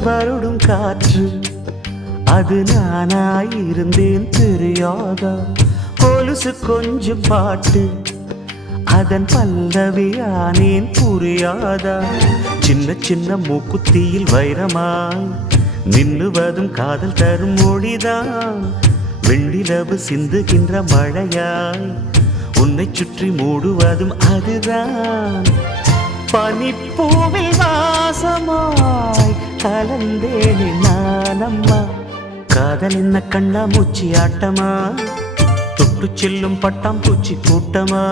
ஜன்னல் வருடும் காற்று அது நானாயிருந்தேன் தெரியாதா கொலுசு கொஞ்சம் பாட்டு அதன் பல்லவியானேன் புரியாதா சின்ன சின்ன மூக்குத்தியில் வைரமாய் நின்னுவதும் காதல் தரும் மொழிதான் வெண்ணிலவு சிந்துகின்ற மழையாய் உன்னை சுற்றி மூடுவதும் அதுதான் பனிப்பூவில் வாசமாய் கலந்தேனே நானம்மா காதல் என்ன கண்ணா மூச்சி ஆட்டமா தொட்டு செல்லும் பட்டாம் பூச்சி கூட்டமா